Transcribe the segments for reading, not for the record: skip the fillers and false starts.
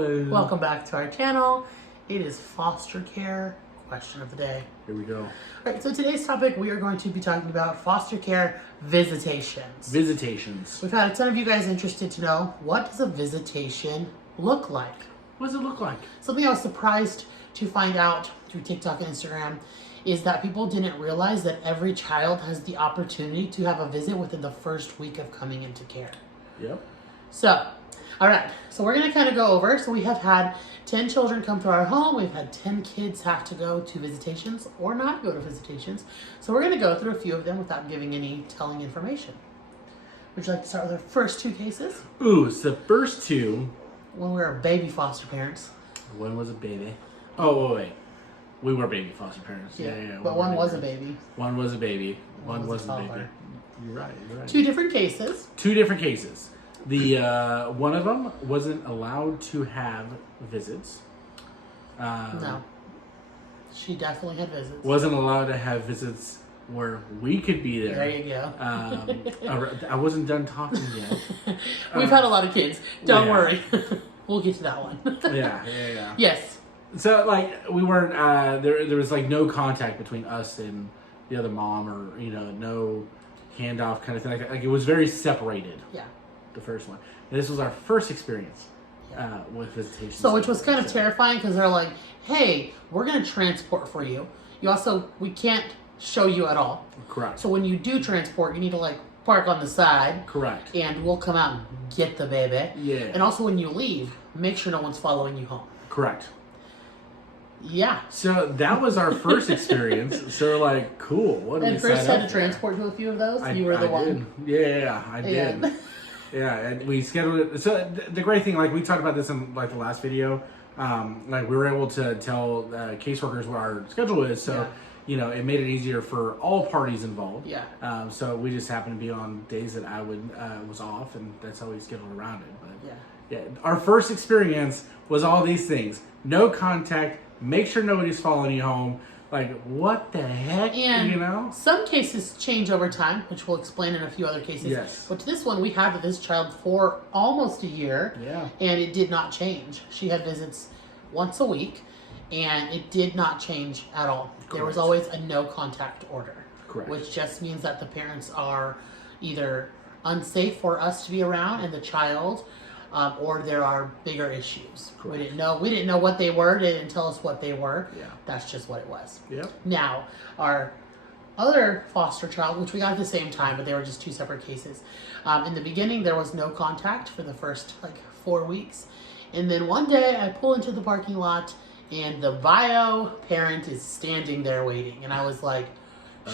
Hello. Welcome back to our channel. It is foster care question of the day. Here we go. All right, so today's topic, we are going to be talking about foster care visitations. Visitations. We've had a ton of you guys interested to know, what does a visitation look like? What does it look like? Something I was surprised to find out through TikTok and Instagram is that people didn't realize that every child has the opportunity to have a visit within the first week of coming into care. Yep. So, all right, so we're gonna kind of go over. So we have had 10 children come to our home. We've had 10 kids have to go to visitations or not go to visitations. So we're gonna go through a few of them without giving any telling information. Would you like to start with our first two cases? Ooh, so the first two. When we were baby foster parents. One was a baby. Oh, wait. We were baby foster parents. Yeah. But one was a baby. One was a baby. One One was a wasn't a baby. toddler. You're right. Two different cases. Two different cases. The one of them wasn't allowed to have visits. No. She definitely had visits. Wasn't allowed to have visits where we could be there. There you go. I wasn't done talking yet. We've had a lot of kids. Don't yeah. worry. We'll get to that one. Yeah. Yes. So, like, we weren't, there was, like, no contact between us and the other mom or, no handoff kind of thing. Like, it was very separated, Yeah. the first one. And this was our first experience with visitations. So, which was kind of terrifying because they're like, hey, we're going to transport for you. We can't show you at all. Correct. So, when you do transport, you need to, like, park on the side. Correct. And we'll come out and get the baby. Yeah. And also, when you leave, make sure no one's following you home. Correct. Yeah. So that was our first experience. So we're like, cool. What did And we Chris sign had up to for? transport to a few of those. You were the I one. did. Yeah, I did. And Yeah, and we scheduled it. So the great thing, like we talked about this in like the last video, like we were able to tell caseworkers what our schedule is. So, it made it easier for all parties involved. Yeah. So we just happened to be on days that I was off, and that's how we scheduled around it. But yeah, our first experience was all these things: no contact. Make sure nobody's following you home. Like, what the heck, And some cases change over time, which we'll explain in a few other cases. Yes. But this one, we had with this child for almost a year. Yeah. And it did not change. She had visits once a week, and it did not change at all. Correct. There was always a no contact order. Correct. Which just means that the parents are either unsafe for us to be around and the child, or there are bigger issues. Correct. We didn't know what they were. They didn't tell us what they were. Yeah. That's just what it was. Yep. Now, our other foster child, which we got at the same time, but they were just two separate cases. In the beginning, there was no contact for the first 4 weeks. And then one day I pull into the parking lot and the bio parent is standing there waiting. And I was like,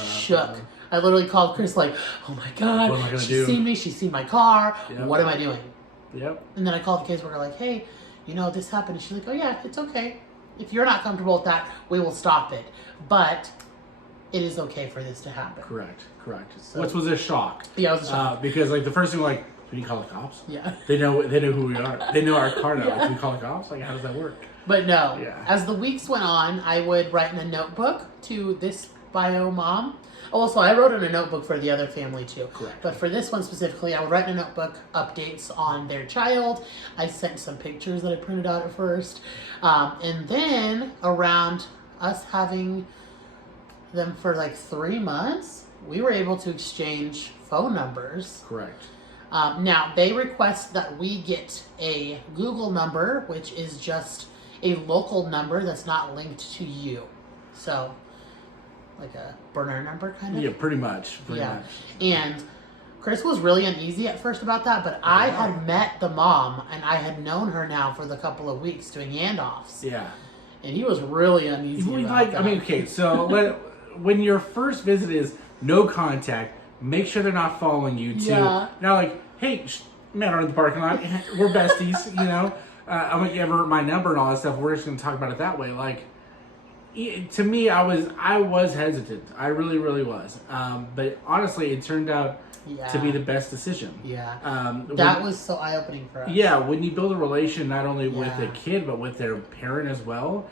shook. I literally called Chris like, oh my God, what am I gonna she's do? seen me, she's seen my car. Yep. What am I doing? Yep. And then I called the caseworker like, hey, this happened. And she's like, oh yeah, it's okay. If you're not comfortable with that, we will stop it. But it is okay for this to happen. Correct. So- Which was a shock. Yeah, it was a shock. Because the first thing we call the cops. Yeah. They know who we are. They know our car now. Yeah. Like, we call the cops. Like, how does that work? But no, Yeah. as the weeks went on, I would write in a notebook to this bio mom. Also, I wrote in a notebook for the other family too. Correct. But for this one specifically, I would write in a notebook updates on their child. I sent some pictures that I printed out at first. And then around us having them for 3 months, we were able to exchange phone numbers. Correct. Now, they request that we get a Google number, which is just a local number that's not linked to you. So, like a burner number kind of? Yeah, pretty much. Pretty much. And Chris was really uneasy at first about that, but I had met the mom, and I had known her now for the couple of weeks doing handoffs. Yeah. And he was really uneasy about that. Okay, so when your first visit is no contact, make sure they're not following you too. Yeah. Now, hey, met her in the parking lot. We're besties, I'm going to give her my number and all that stuff. We're just going to talk about it that way. To me, I was hesitant. I really, really was. But honestly, it turned out to be the best decision. Yeah. That was so eye-opening for us. Yeah, when you build a relation not only with the kid but with their parent as well,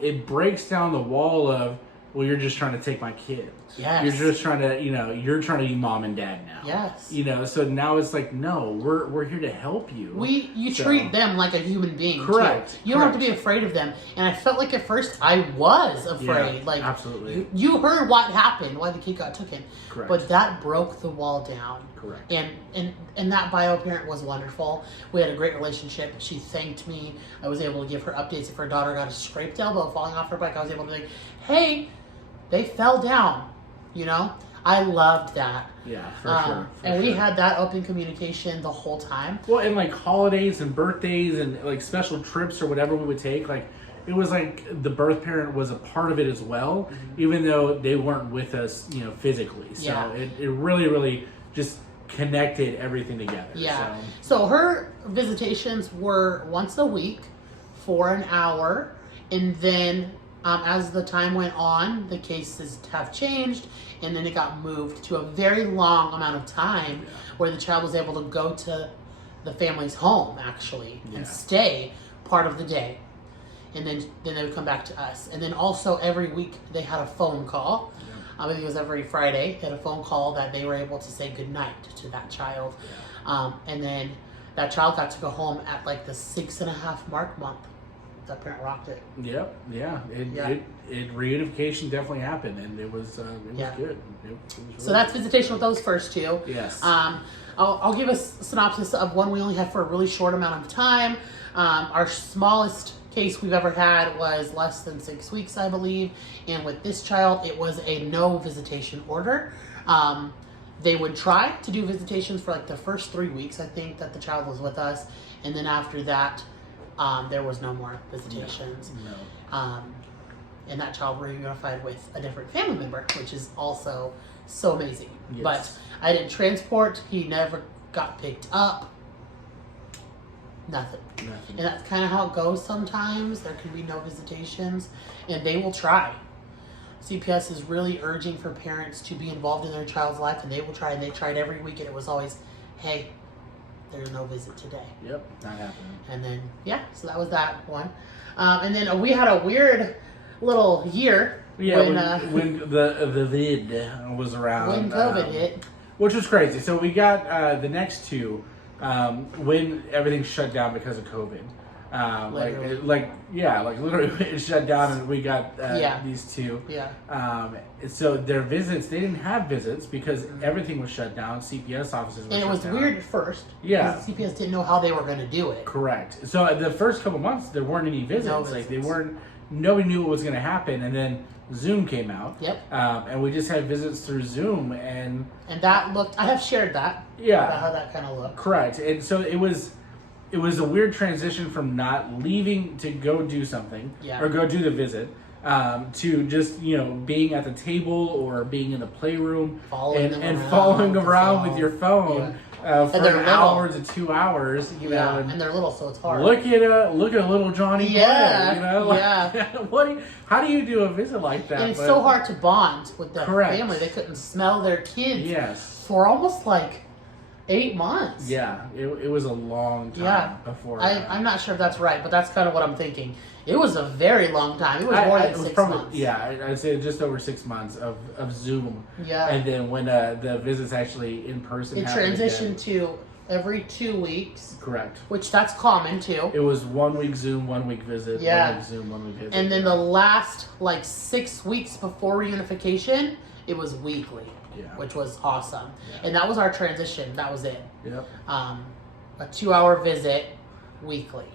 it breaks down the wall of, well, you're just trying to take my kid. Yes. You're just trying to, you're trying to be mom and dad now. Yes. So now it's like, no, we're here to help you. You treat them like a human being. Correct. Too. You don't have to be afraid of them. And I felt like at first I was afraid. Yeah, like absolutely. You heard what happened, why the kid got taken. Correct. But that broke the wall down. Correct. And that bio parent was wonderful. We had a great relationship. She thanked me. I was able to give her updates if her daughter got a scraped elbow falling off her bike. I was able to be like, hey, they fell down. I loved that. Yeah, for sure. And we had that open communication the whole time. Well, and like holidays and birthdays and like special trips or whatever we would take, like it was like the birth parent was a part of it as well, even though they weren't with us, physically. So it really, really just connected everything together. Yeah. So her visitations were once a week for an hour, and then as the time went on, the cases have changed, and then it got moved to a very long amount of time where the child was able to go to the family's home, actually, and stay part of the day. And then they would come back to us. And then also every week they had a phone call. I think it was every Friday. They had a phone call that they were able to say goodnight to that child. And then that child got to go home at like the 6.5 month. That parent rocked it. Yep. Yeah. It reunification definitely happened, and it was good. It was really so that's visitation with those first two. Yes. I'll give a synopsis of one we only had for a really short amount of time. Our smallest case we've ever had was less than 6 weeks, I believe. And with this child, it was a no visitation order. They would try to do visitations for like the first 3 weeks, I think, that the child was with us. And then after that, there was no more visitations. No. And that child reunified with a different family member, which is also so amazing. Yes. But I didn't transport. He never got picked up. Nothing. And that's kind of how it goes sometimes. There can be no visitations, and they will try. CPS is really urging for parents to be involved in their child's life, and they will try. And they tried every week, and it was always, hey, there's no visit today. Yep, not happening. And then, so that was that one. And then we had a weird little year. Yeah, when the vid was around. When COVID hit. Which was crazy. So we got the next two when everything shut down because of COVID. Literally it shut down, and we got these two. Yeah. So their visits, they didn't have visits because everything was shut down. CPS offices were shut down. And it was weird at first. Yeah. Because CPS didn't know how they were going to do it. Correct. So the first couple months, there weren't any visits. No Like visits. Nobody knew what was going to happen, and then Zoom came out. Yep. And we just had visits through Zoom, and that looked. I have shared that. Yeah. About how that kind of looked. Correct. And so it was a weird transition from not leaving to go do something or go do the visit to just being at the table or being in the playroom and following around with your phone for an hour to 2 hours. And they're little, so it's hard. Look at a little Johnny play. Yeah. How do you do a visit like that? And it's so hard to bond with the family. They couldn't smell their kids for almost like 8 months. Yeah, it was a long time before. I'm not sure if that's right, but that's kind of what I'm thinking. It was a very long time. It was more than 6 months. Yeah, I'd say just over 6 months of Zoom. Yeah. And then when the visits actually in person it transitioned to every 2 weeks. Correct. Which that's common too. It was 1 week Zoom, 1 week visit. Yeah. 1 week Zoom, 1 week visit. And then the last 6 weeks before reunification, it was weekly. Yeah. Which was awesome. Yeah. And that was our transition. That was it. Yep. A 2-hour visit weekly.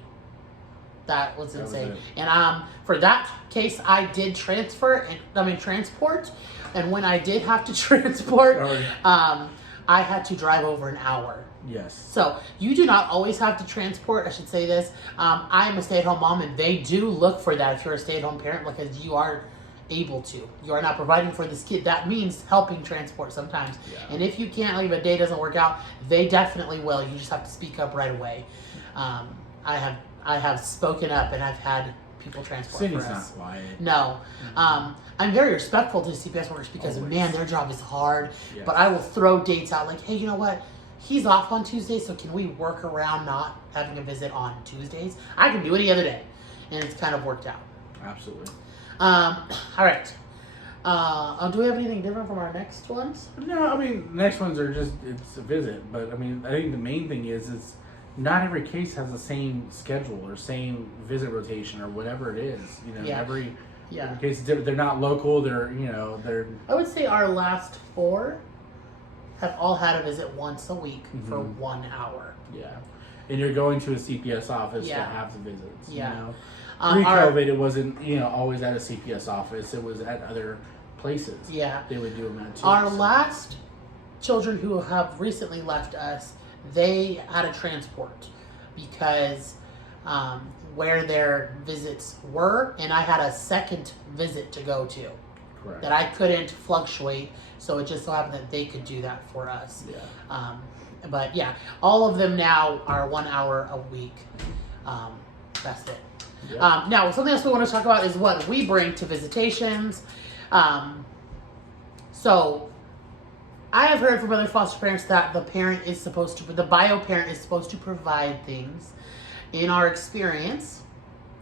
That was insane. And for that case, I did transport. And when I did have to transport, I had to drive over an hour. Yes. So you do not always have to transport. I should say this. I am a stay-at-home mom, and they do look for that if you're a stay-at-home parent, because you are able to. You are not providing for this kid. That means helping transport sometimes. Yeah. And if you can't, like if a day doesn't work out, they definitely will. You just have to speak up right away. I have spoken up, and I've had people transport Cindy's for us. Not quiet. No. I'm very respectful to CPS workers because, man, their job is hard. Yes. But I will throw dates out like, hey, you know what? He's off on Tuesday, so can we work around not having a visit on Tuesdays? I can do any other day. And it's kind of worked out. Absolutely. All right. Do we have anything different from our next ones? No, I mean, next ones are just, it's a visit. But, I mean, I think the main thing is not every case has the same schedule or same visit rotation or whatever it is. You know, Yeah. every Yeah. case is different. They're not local. They're I would say our last 4 have all had a visit once a week for 1 hour. yeah. And you're going to a CPS office to Yeah. have the visits. Yeah. You know? Our- Pre-COVID, it wasn't, always at a CPS office. It was at other places. Yeah. They would do them at too. Our so. last children who have recently left us, they had a transport because where their visits were, and I had a second visit to go to Correct. that I couldn't fluctuate, so it just so happened that they could do that for us. Yeah. But yeah, all of them now are 1 hour a week. That's it. Yeah. Now, something else we want to talk about is what we bring to visitations. So, I have heard from other foster parents that the bio parent is supposed to provide things. In our experience,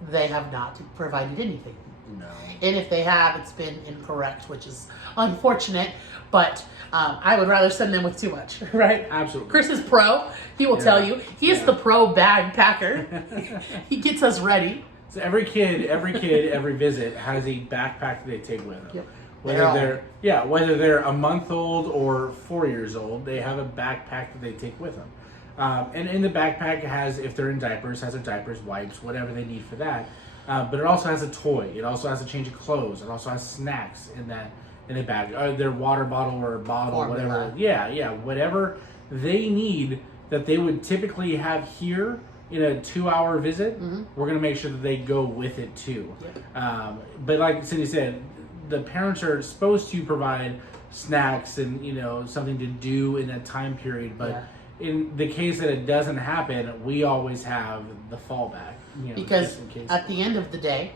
they have not provided anything. No. And if they have, it's been incorrect, which is unfortunate. But I would rather send them with too much, right? Absolutely. Chris is pro. He will tell you. He is the pro bag packer. He gets us ready. So every kid, every visit has a backpack that they take with them. Yep. Whether they're a month old or 4 years old, they have a backpack that they take with them. And in the backpack has, if they're in diapers, has their diapers, wipes, whatever they need for that. But it also has a toy. It also has a change of clothes. It also has snacks in a bag. Their water bottle or a bottle, Formula. whatever. Yeah, whatever they need that they would typically have here in a 2-hour visit, we're going to make sure that they go with it too. Yep. But like Cindy said, the parents are supposed to provide snacks and something to do in that time period. But in the case that it doesn't happen, we always have the fallback. Because just in case. at the end of the day,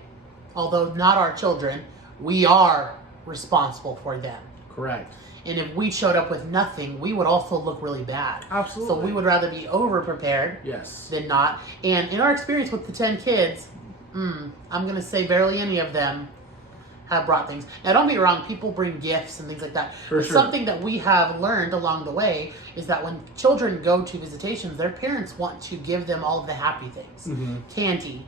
although not our children, we are responsible for them. Correct. And if we showed up with nothing, we would also look really bad. Absolutely. So we would rather be over prepared Yes. than not. And in our experience with the 10 kids, I'm going to say barely any of them have brought things. Now, don't be wrong, people bring gifts and things like that. For But sure. something that we have learned along the way is that when children go to visitations, their parents want to give them all of the happy things. Candy,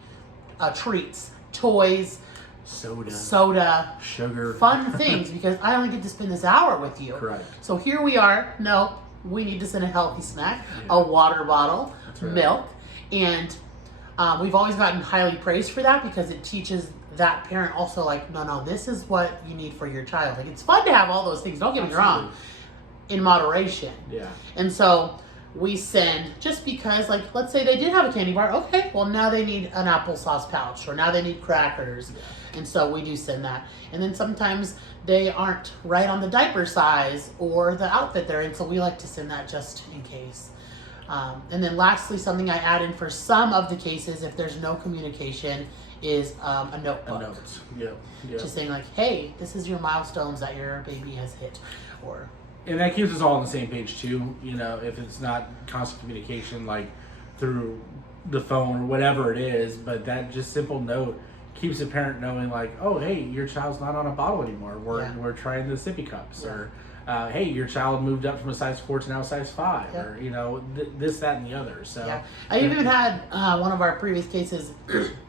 treats, toys, soda, sugar, fun things, because I only get to spend this hour with you. Correct. So here we are. No, we need to send a healthy snack, a water bottle, right. milk, and we've always gotten highly praised for that because it teaches that parent also no, this is what you need for your child. It's fun to have all those things. Don't get me wrong, in moderation. Yeah. And so we send just because, let's say they did have a candy bar. Okay, well now they need an applesauce pouch, or now they need crackers. Yeah. And so we do send that. And then sometimes they aren't right on the diaper size or the outfit they're in, so we like to send that just in case. And then lastly, something I add in for some of the cases, if there's no communication, is a notebook. A note. Yeah. Just saying hey, this is your milestones that your baby has hit. And that keeps us all on the same page too. If it's not constant communication through the phone or whatever it is, but that just simple note keeps the parent knowing oh, hey, your child's not on a bottle anymore. We're trying the sippy cups, or hey, your child moved up from a size 4 to now a size 5, or this, that, and the other. So yeah, I even had one of our previous cases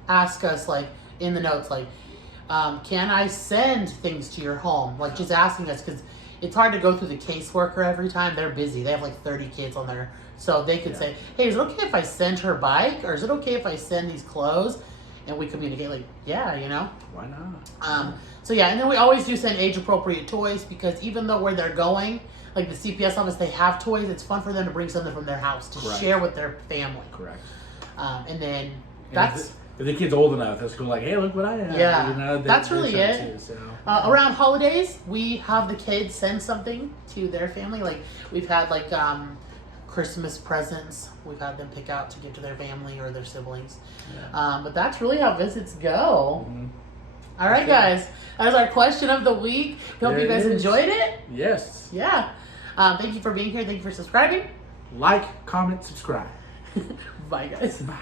ask us in the notes can I send things to your home? Just asking us, because it's hard to go through the caseworker every time. They're busy. They have 30 kids on there. So they could say, hey, is it okay if I send her bike? Or is it okay if I send these clothes? And we communicate why not? So yeah, and then we always do send age appropriate toys, because even though where they're going, the CPS office, they have toys, it's fun for them to bring something from their house to share with their family. Correct. And then if the kid's old enough, that's cool. Hey, look what I have. Yeah, that's really it. Too, so. Around holidays, we have the kids send something to their family. We've had Christmas presents. We've had them pick out to give to their family or their siblings. Yeah. But that's really how visits go. All right, guys. That was our question of the week. Hope you guys enjoyed it. Yes. Yeah. Thank you for being here. Thank you for subscribing. Like, comment, subscribe. Bye, guys. Bye.